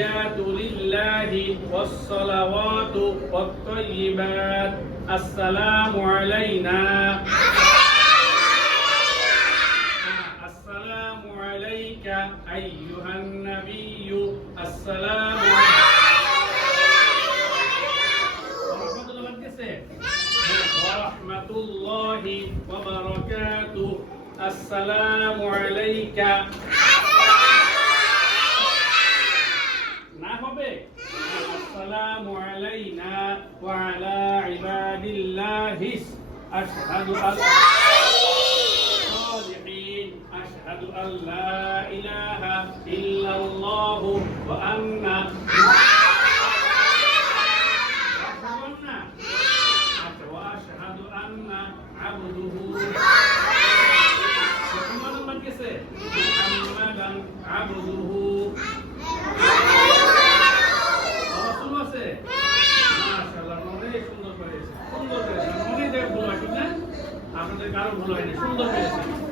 التحيات لله والصلوات والطيبات السلام علينا السلام عليك أيها النبي السلام ورحمة الله وبركاته السلام عليك السلام علينا وعلى عباد الله أشهد أن الصالحين أشهد أن لا إله إلا الله وأن وأشهد أن عبده محمدا عبده আপনাদের কারো ভুল হয়নি, সুন্দর হয়েছে।